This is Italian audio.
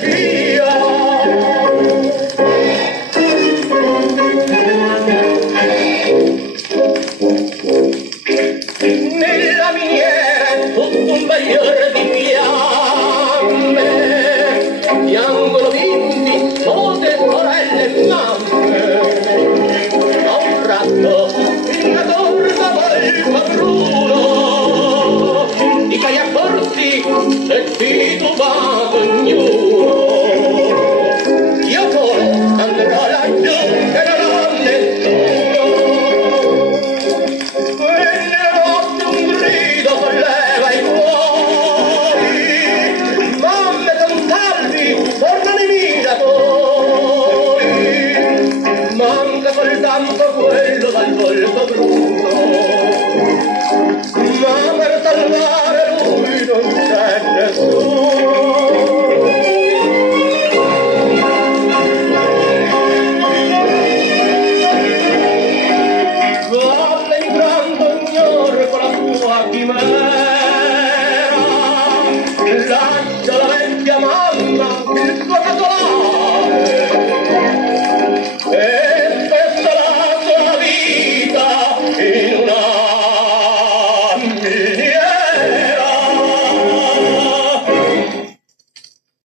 via. Nella miniera tutto un bagliore di fiamme, piangono bimbi, spote, sorelle e mamme. A un tratto una torta volva bruno, ti fai accorti e titubato ognuno.